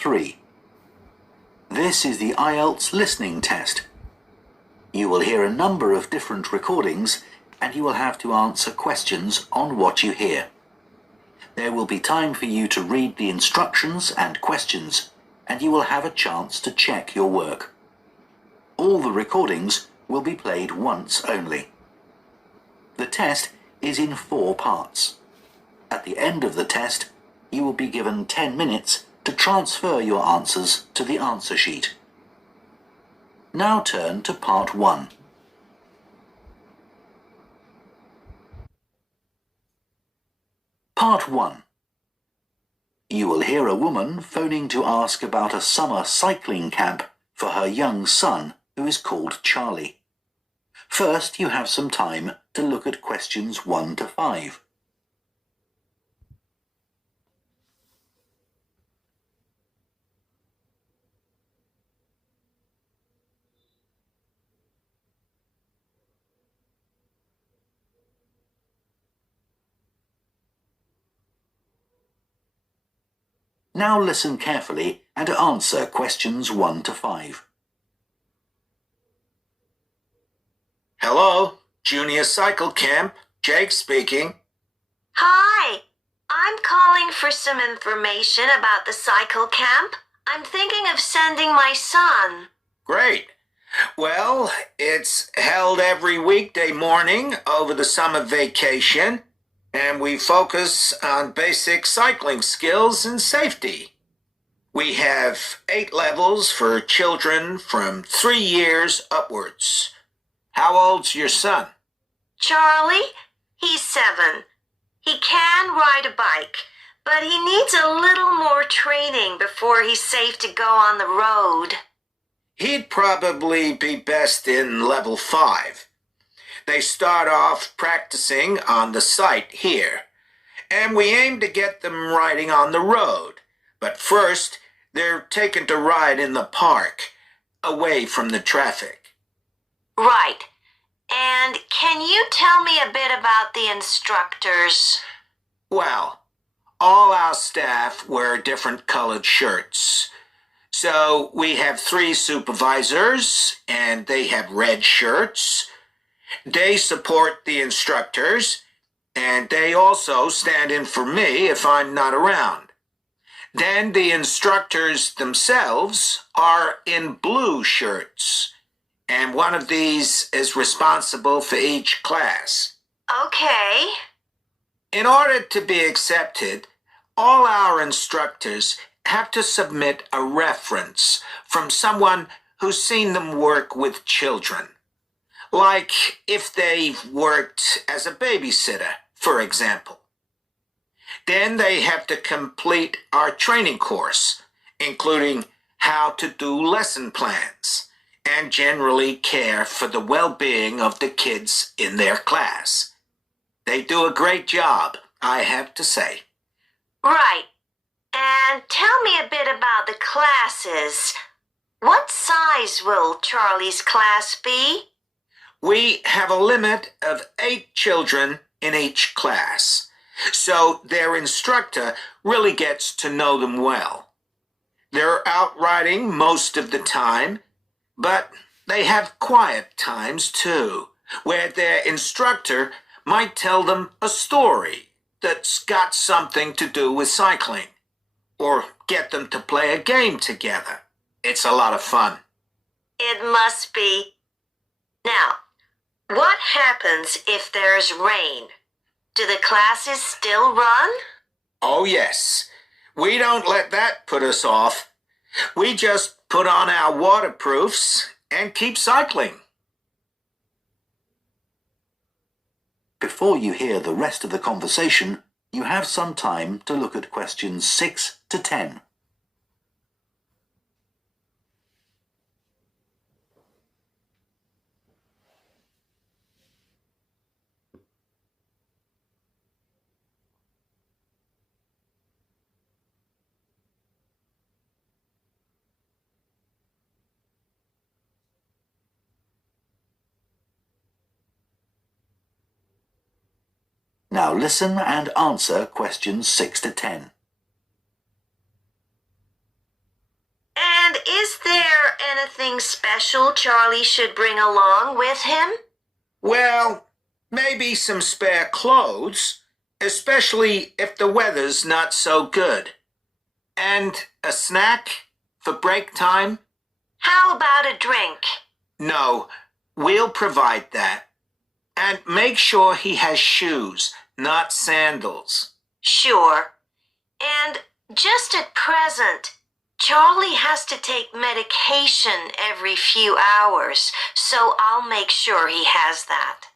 TEST-3. This is the IELTS listening test. You will hear a number of different recordings and you will have to answer questions on what you hear. There will be time for you to read the instructions and questions, and you will have a chance to check your work. All the recordings will be played once only. The test is in 4 parts. At the end of the test, you will be given 10 minutes to transfer your answers to the answer sheet. Now turn to part 1. Part 1. You will hear a woman phoning to ask about a summer cycling camp for her young son, who is called Charlie. First, you have some time to look at questions 1 to 5. Now listen carefully and answer questions 1 to 5. Hello, Junior Cycle Camp. Jake speaking. Hi, I'm calling for some information about the cycle camp. I'm thinking of sending my son. Great. Well, it's held every weekday morning over the summer vacation, and we focus on basic cycling skills and safety. We have 8 levels for children from 3 years upwards. How old's your son? Charlie, he's 7. He can ride a bike, but he needs a little more training before he's safe to go on the road. He'd probably be best in level 5. They start off practicing on the site here, and we aim to get them riding on the road. But first, they're taken to ride in the park, away from the traffic. Right. And can you tell me a bit about the instructors? Well, all our staff wear different colored shirts. So we have 3 supervisors, and they have red shirts. They support the instructors, and they also stand in for me if I'm not around. Then the instructors themselves are in blue shirts, and one of these is responsible for each class. Okay. In order to be accepted, all our instructors have to submit a reference from someone who's seen them work with children. Like if they've worked as a babysitter, for example. Then they have to complete our training course, including how to do lesson plans and generally care for the well-being of the kids in their class. They do a great job, I have to say. Right. And tell me a bit about the classes. What size will Charlie's class be? We have a limit of 8 children in each class, so their instructor really gets to know them well. They're out riding most of the time, but they have quiet times too, where their instructor might tell them a story that's got something to do with cycling, or get them to play a game together. It's a lot of fun. It must be. Now, what happens if there's rain? Do the classes still run? Oh yes, we don't let that put us off. We just put on our waterproofs and keep cycling. Before you hear the rest of the conversation, you have some time to look at questions 6 to 10. Now listen and answer questions 6 to 10. anything special Charlie should bring along with him? Well, maybe some spare clothes, especially if the weather's not so good. And a snack for break time? How about a drink? No, we'll provide that. And make sure he has shoes, not sandals. Sure. And just at present, Charlie has to take medication every few hours, so I'll make sure he has that.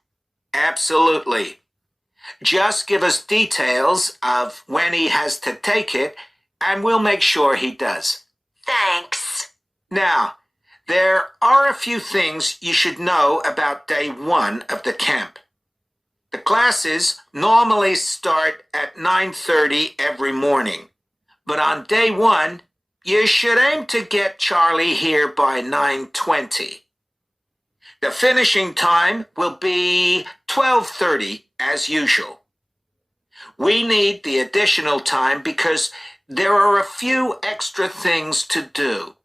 Absolutely. Just give us details of when he has to take it, and we'll make sure he does. Thanks. Now, there are a few things you should know about day 1 of the camp. The classes normally start at 9:30 every morning, but on day 1, you should aim to get Charlie here by 9:20. The finishing time will be 12:30 as usual. We need the additional time because there are a few extra things to do.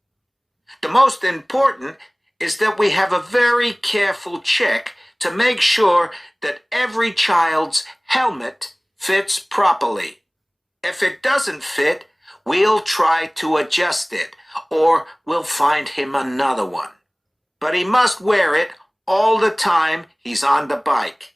The most important is that we have a very careful check to make sure that every child's helmet fits properly. If it doesn't fit, we'll try to adjust it, or we'll find him another one. But he must wear it all the time he's on the bike.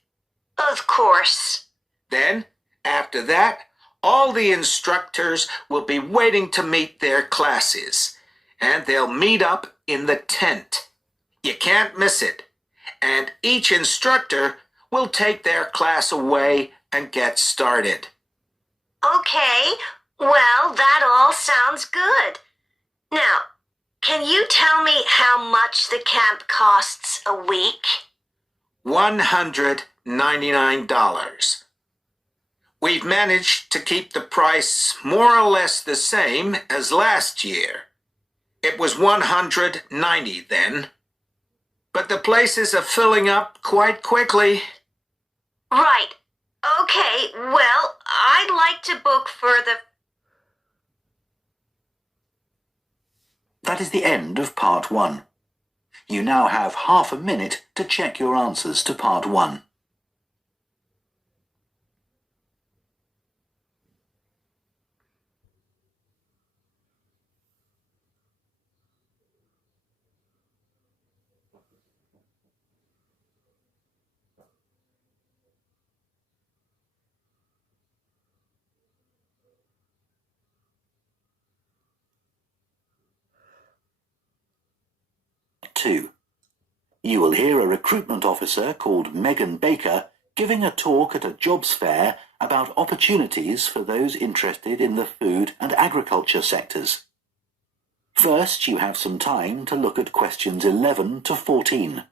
Of course. Then, after that, all the instructors will be waiting to meet their classes, and they'll meet up in the tent. You can't miss it, and each instructor will take their class away and get started. Okay, well, that all sounds good. Now, can you tell me how much the camp costs a week? $199. We've managed to keep the price more or less the same as last year. It was $190 then. But the places are filling up quite quickly. Right. Okay, well, I'd like to book for the... That is the end of part 1. You now have half a minute to check your answers to part 1. Two. You will hear a recruitment officer called Megan Baker giving a talk at a jobs fair about opportunities for those interested in the food and agriculture sectors. First, you have some time to look at questions 11 to 14.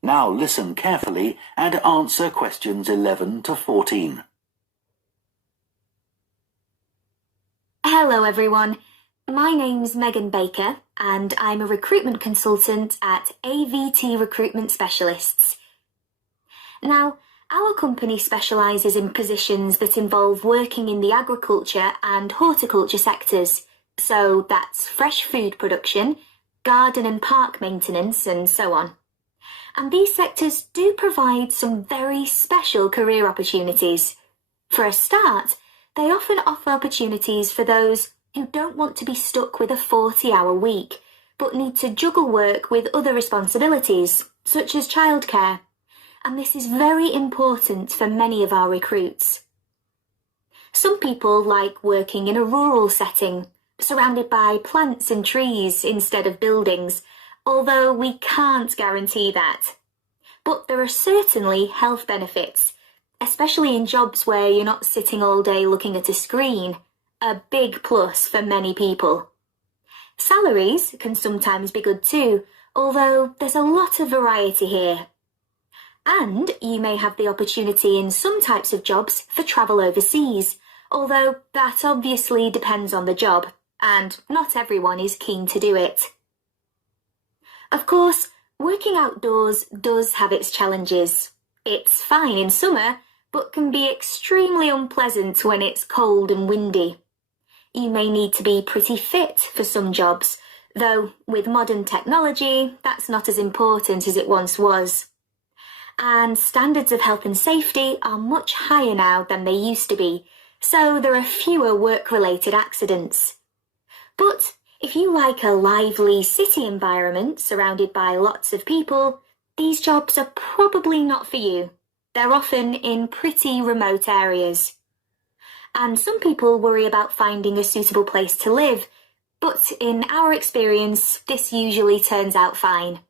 Now listen carefully and answer questions 11 to 14. Hello everyone, my name's Megan Baker and I'm a recruitment consultant at AVT Recruitment Specialists. Now, our company specialises in positions that involve working in the agriculture and horticulture sectors, so that's fresh food production, garden and park maintenance and so on. And these sectors do provide some very special career opportunities. For a start, they often offer opportunities for those who don't want to be stuck with a 40-hour week, but need to juggle work with other responsibilities, such as childcare. And this is very important for many of our recruits. Some people like working in a rural setting, surrounded by plants and trees instead of buildings, although we can't guarantee that. But there are certainly health benefits, especially in jobs where you're not sitting all day looking at a screen, a big plus for many people. Salaries can sometimes be good too, although there's a lot of variety here. And you may have the opportunity in some types of jobs for travel overseas, although that obviously depends on the job, and not everyone is keen to do it. Of course, working outdoors does have its challenges. It's fine in summer, but can be extremely unpleasant when it's cold and windy. You may need to be pretty fit for some jobs, though with modern technology, that's not as important as it once was. And standards of health and safety are much higher now than they used to be, so there are fewer work-related accidents. But if you like a lively city environment surrounded by lots of people, these jobs are probably not for you. They're often in pretty remote areas. And some people worry about finding a suitable place to live, but in our experience, this usually turns out fine.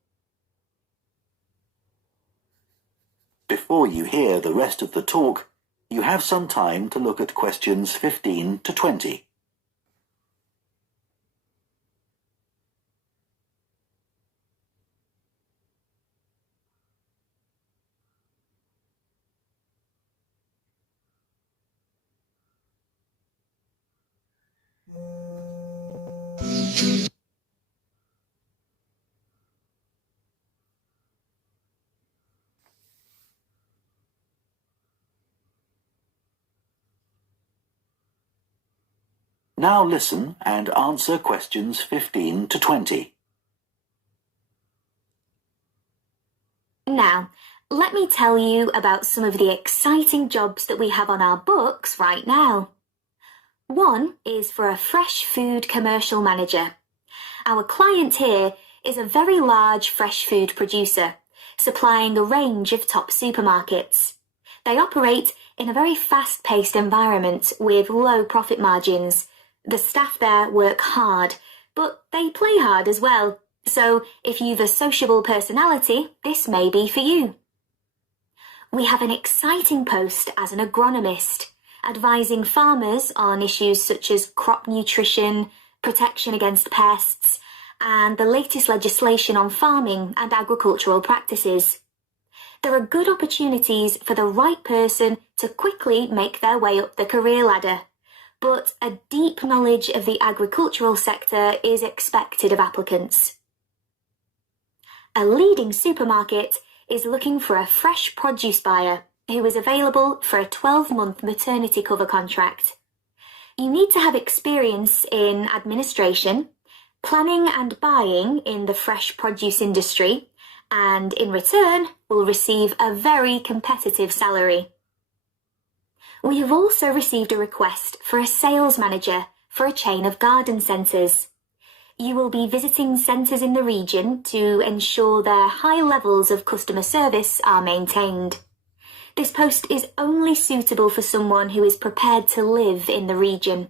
Before you hear the rest of the talk, you have some time to look at questions 15 to 20. Now listen and answer questions 15 to 20. Now, let me tell you about some of the exciting jobs that we have on our books right now. One is for a fresh food commercial manager. Our client here is a very large fresh food producer, supplying a range of top supermarkets. They operate in a very fast-paced environment with low profit margins. The staff there work hard, but they play hard as well. So if you've a sociable personality, this may be for you. We have an exciting post as an agronomist, advising farmers on issues such as crop nutrition, protection against pests, and the latest legislation on farming and agricultural practices. There are good opportunities for the right person to quickly make their way up the career ladder, but a deep knowledge of the agricultural sector is expected of applicants. A leading supermarket is looking for a fresh produce buyer who is available for a 12-month maternity cover contract. You need to have experience in administration, planning and buying in the fresh produce industry, and in return will receive a very competitive salary. We have also received a request for a sales manager for a chain of garden centres. You will be visiting centres in the region to ensure their high levels of customer service are maintained. This post is only suitable for someone who is prepared to live in the region.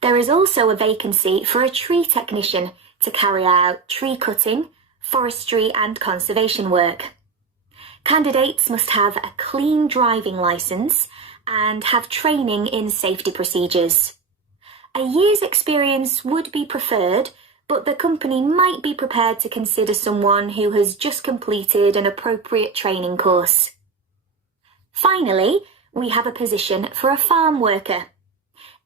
There is also a vacancy for a tree technician to carry out tree cutting, forestry and conservation work. Candidates must have a clean driving licence and have training in safety procedures. A year's experience would be preferred, but the company might be prepared to consider someone who has just completed an appropriate training course. Finally, we have a position for a farm worker.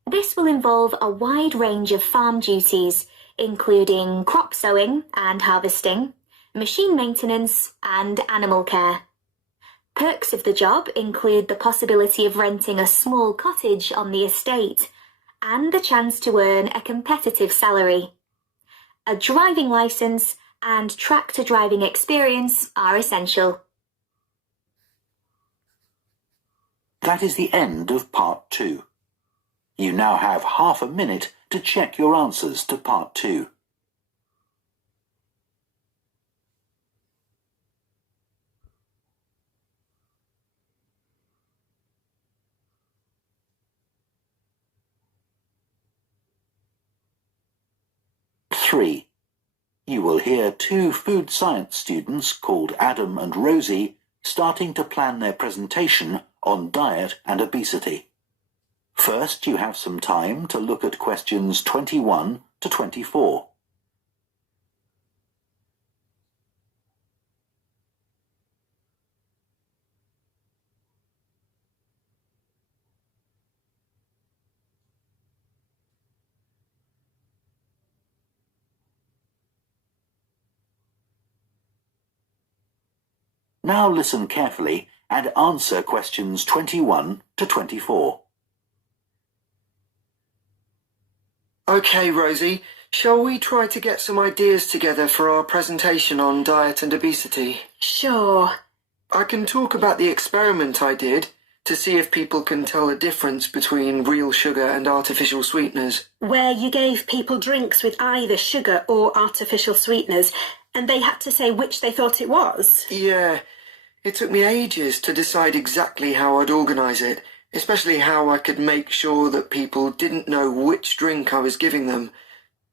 This will involve a wide range of farm duties, including crop sowing and harvesting, machine maintenance, and animal care. Perks of the job include the possibility of renting a small cottage on the estate and the chance to earn a competitive salary. A driving licence and tractor driving experience are essential. That is the end of part 2. You now have half a minute to check your answers to part 2. Three. You will hear two food science students called Adam and Rosie starting to plan their presentation on diet and obesity. First, you have some time to look at questions 21 to 24. Now listen carefully and answer questions 21 to 24. OK, Rosie, shall we try to get some ideas together for our presentation on diet and obesity? Sure. I can talk about the experiment I did to see if people can tell the difference between real sugar and artificial sweeteners. Where you gave people drinks with either sugar or artificial sweeteners, and they had to say which they thought it was? Yeah, it took me ages to decide exactly how I'd organise it, especially how I could make sure that people didn't know which drink I was giving them.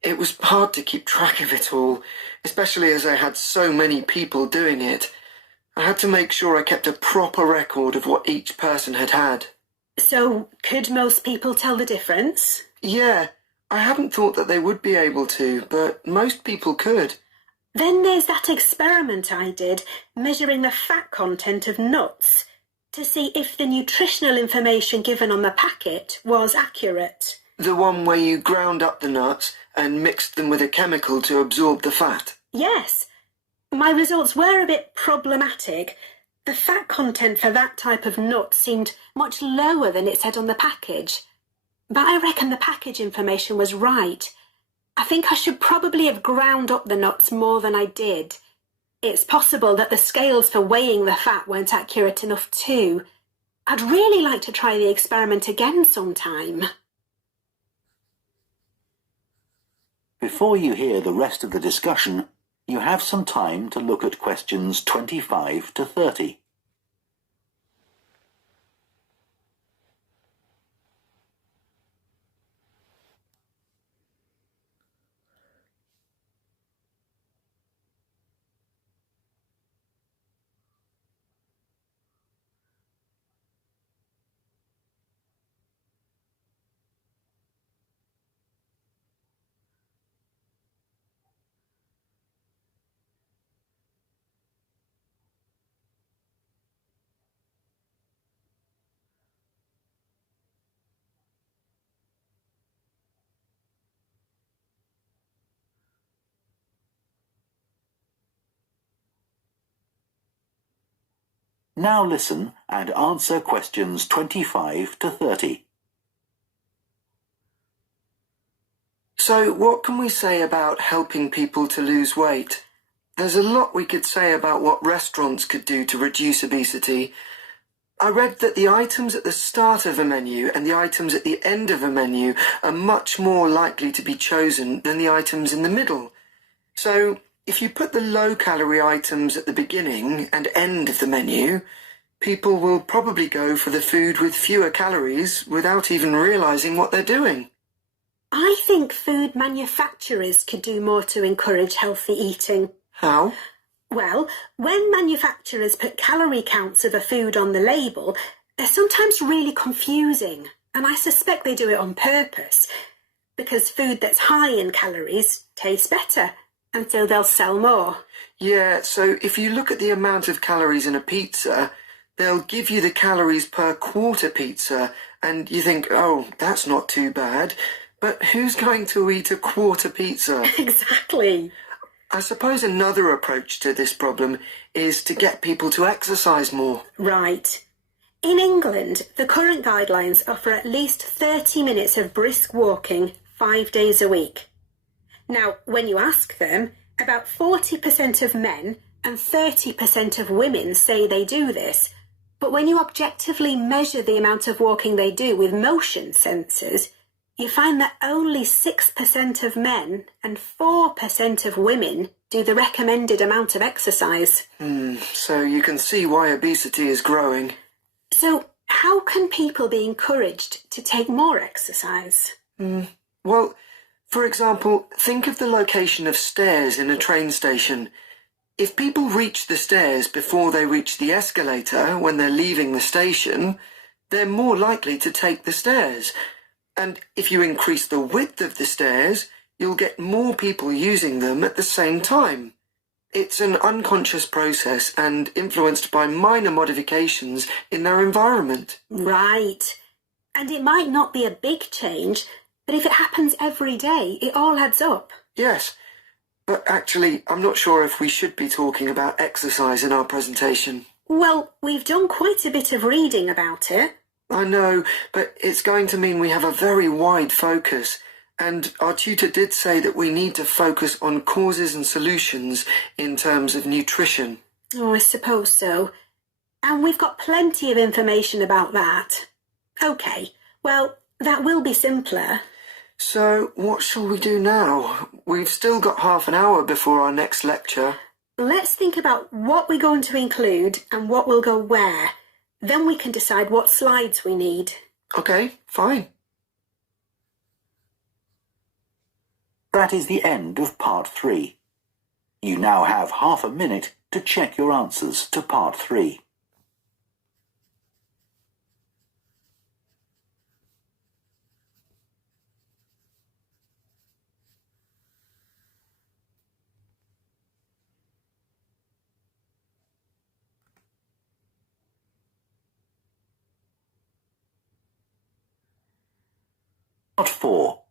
It was hard to keep track of it all, especially as I had so many people doing it. I had to make sure I kept a proper record of what each person had had. So, could most people tell the difference? Yeah, I hadn't thought that they would be able to, but most people could. Then there's that experiment I did, measuring the fat content of nuts, to see if the nutritional information given on the packet was accurate. The one where you ground up the nuts and mixed them with a chemical to absorb the fat? Yes. My results were a bit problematic. The fat content for that type of nut seemed much lower than it said on the package. But I reckon the package information was right. I think I should probably have ground up the nuts more than I did. It's possible that the scales for weighing the fat weren't accurate enough too. I'd really like to try the experiment again sometime. Before you hear the rest of the discussion, you have some time to look at questions 25 to 30. Now listen and answer questions 25 to 30. So, what can we say about helping people to lose weight? There's a lot we could say about what restaurants could do to reduce obesity. I read that the items at the start of a menu and the items at the end of a menu are much more likely to be chosen than the items in the middle. So, if you put the low-calorie items at the beginning and end of the menu, people will probably go for the food with fewer calories without even realising what they're doing. I think food manufacturers could do more to encourage healthy eating. How? Well, when manufacturers put calorie counts of a food on the label, they're sometimes really confusing, and I suspect they do it on purpose, because food that's high in calories tastes better, and so they'll sell more. Yeah, so if you look at the amount of calories in a pizza, they'll give you the calories per quarter pizza, and you think, oh, that's not too bad. But who's going to eat a quarter pizza? Exactly. I suppose another approach to this problem is to get people to exercise more. Right. In England, the current guidelines offer at least 30 minutes of brisk walking 5 days a week. Now, when you ask them, about 40% of men and 30% of women say they do this. But when you objectively measure the amount of walking they do with motion sensors, you find that only 6% of men and 4% of women do the recommended amount of exercise. So you can see why obesity is growing. So how can people be encouraged to take more exercise? Well, for example, think of the location of stairs in a train station. If people reach the stairs before they reach the escalator when they're leaving the station, they're more likely to take the stairs. And if you increase the width of the stairs, you'll get more people using them at the same time. It's an unconscious process and influenced by minor modifications in their environment. Right. And it might not be a big change, but if it happens every day, it all adds up. Yes. But actually, I'm not sure if we should be talking about exercise in our presentation. Well, we've done quite a bit of reading about it. I know, but it's going to mean we have a very wide focus. And our tutor did say that we need to focus on causes and solutions in terms of nutrition. Oh, I suppose so. And we've got plenty of information about that. OK, well, that will be simpler. So, what shall we do now? We've still got half an hour before our next lecture. Let's think about what we're going to include and what will go where. Then we can decide what slides we need. OK, fine. That is the end of part 3. You now have half a minute to check your answers to part 3. Part 4.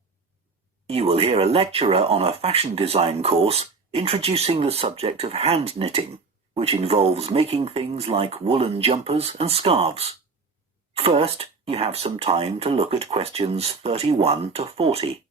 You will hear a lecturer on a fashion design course introducing the subject of hand knitting, which involves making things like woolen jumpers and scarves. First, you have some time to look at questions 31 to 40.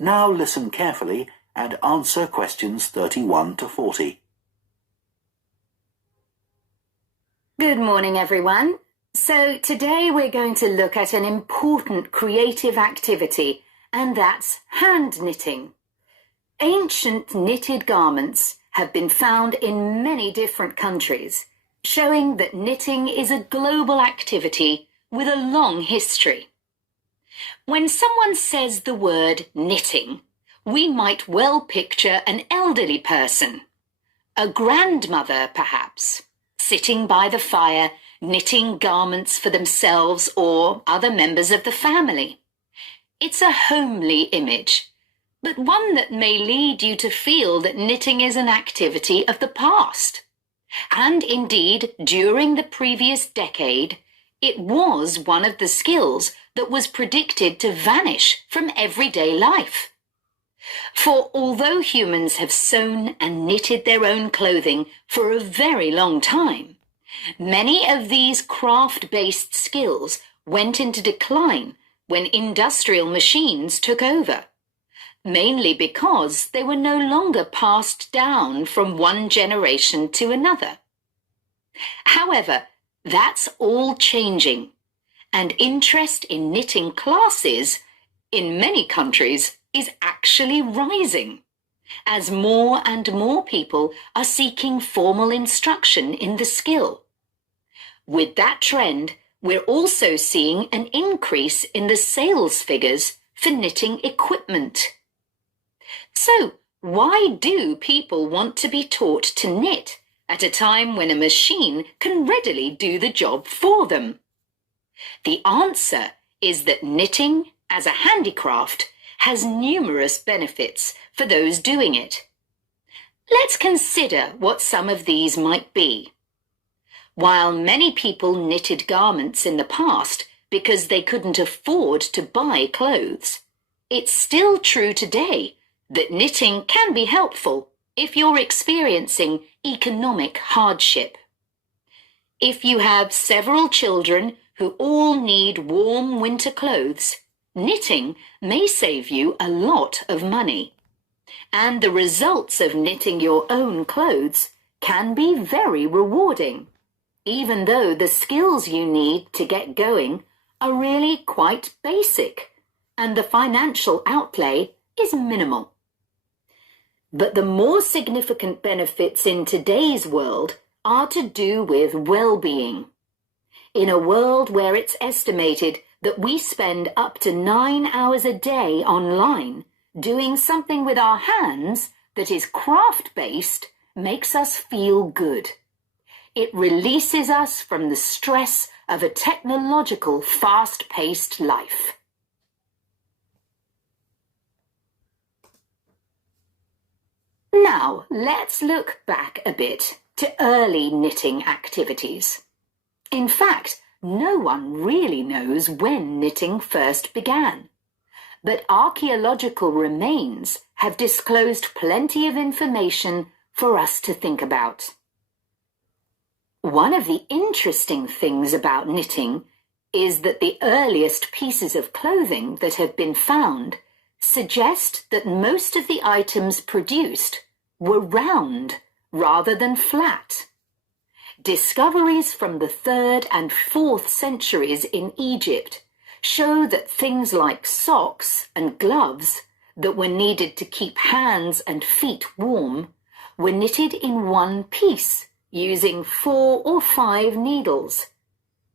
Now listen carefully and answer questions 31 to 40. Good morning, everyone. So today we're going to look at an important creative activity, and that's hand knitting. Ancient knitted garments have been found in many different countries, showing that knitting is a global activity with a long history. When someone says the word knitting, we might well picture an elderly person, a grandmother perhaps, sitting by the fire, knitting garments for themselves or other members of the family. It's a homely image, but one that may lead you to feel that knitting is an activity of the past. And indeed, during the previous decade, it was one of the skills that was predicted to vanish from everyday life. For although humans have sewn and knitted their own clothing for a very long time, many of these craft-based skills went into decline when industrial machines took over, mainly because they were no longer passed down from one generation to another. However, that's all changing, and interest in knitting classes in many countries is actually rising, as more and more people are seeking formal instruction in the skill. With that trend, we're also seeing an increase in the sales figures for knitting equipment. So, why do people want to be taught to knit at a time when a machine can readily do the job for them? The answer is that knitting as a handicraft has numerous benefits for those doing it. Let's consider what some of these might be. While many people knitted garments in the past because they couldn't afford to buy clothes, it's still true today that knitting can be helpful if you're experiencing economic hardship. If you have several children who all need warm winter clothes, knitting may save you a lot of money. And the results of knitting your own clothes can be very rewarding, even though the skills you need to get going are really quite basic, and the financial outlay is minimal. But the more significant benefits in today's world are to do with well-being. In a world where it's estimated that we spend up to 9 hours a day online, doing something with our hands that is craft-based makes us feel good. It releases us from the stress of a technological, fast-paced life. Now, let's look back a bit to early knitting activities. In fact, no one really knows when knitting first began, but archaeological remains have disclosed plenty of information for us to think about. One of the interesting things about knitting is that the earliest pieces of clothing that have been found suggest that most of the items produced were round rather than flat. Discoveries from the 3rd and 4th centuries in Egypt show that things like socks and gloves that were needed to keep hands and feet warm were knitted in one piece using 4 or 5 needles.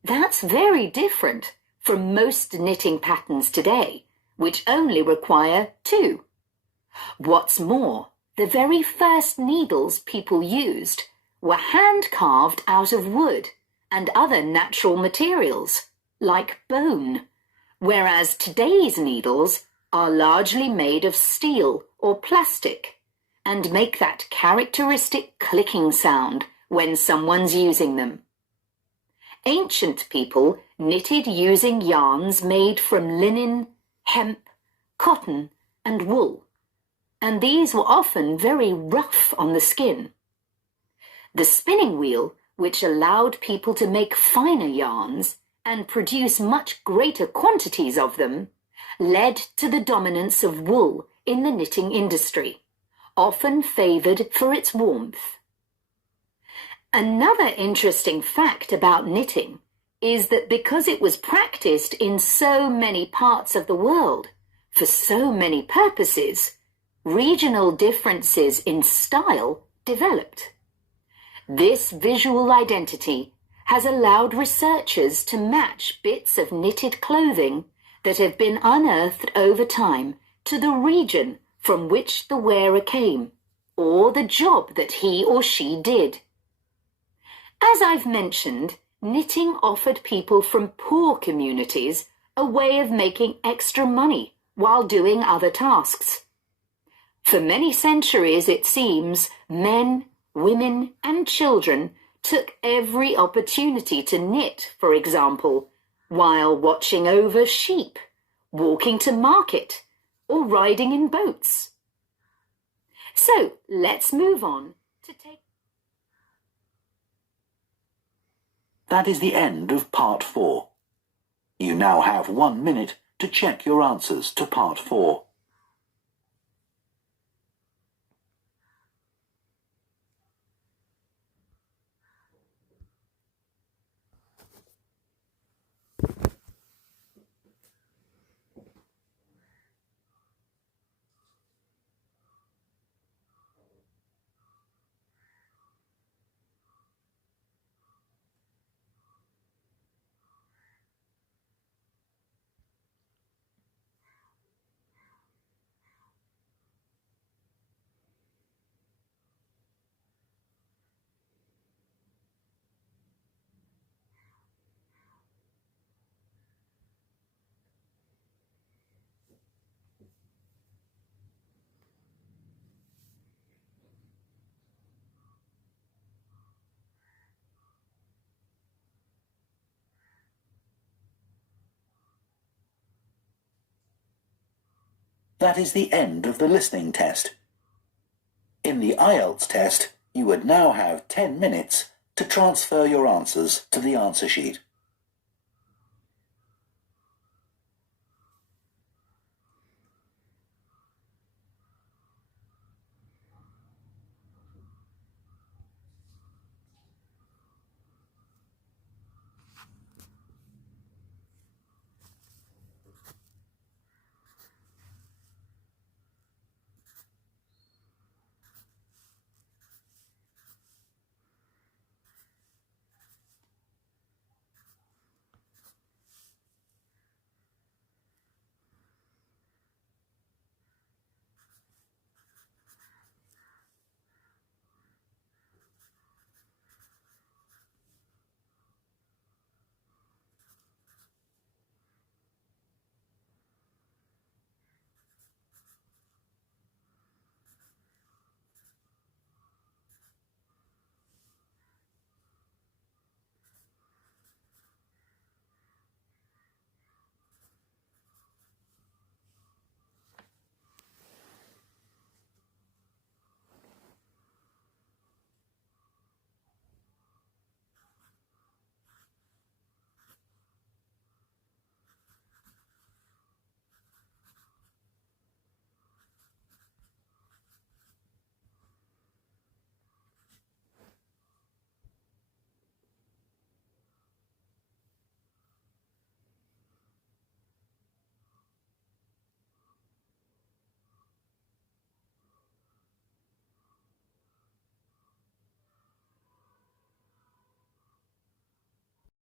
That's very different from most knitting patterns today, which only require 2. What's more, the very first needles people used were hand-carved out of wood and other natural materials, like bone, whereas today's needles are largely made of steel or plastic and make that characteristic clicking sound when someone's using them. Ancient people knitted using yarns made from linen, hemp, cotton, and wool, and these were often very rough on the skin. The spinning wheel, which allowed people to make finer yarns and produce much greater quantities of them, led to the dominance of wool in the knitting industry, often favoured for its warmth. Another interesting fact about knitting is that because it was practiced in so many parts of the world, for so many purposes, regional differences in style developed. This visual identity has allowed researchers to match bits of knitted clothing that have been unearthed over time to the region from which the wearer came, or the job that he or she did. As I've mentioned, knitting offered people from poor communities a way of making extra money while doing other tasks. For many centuries, it seems, men, women, and children took every opportunity to knit, for example, while watching over sheep, walking to market, or riding in boats. So let's move on to take... That is the end of part 4. You now have 1 minute to check your answers to part 4. That is the end of the listening test. In the IELTS test, you would now have 10 minutes to transfer your answers to the answer sheet.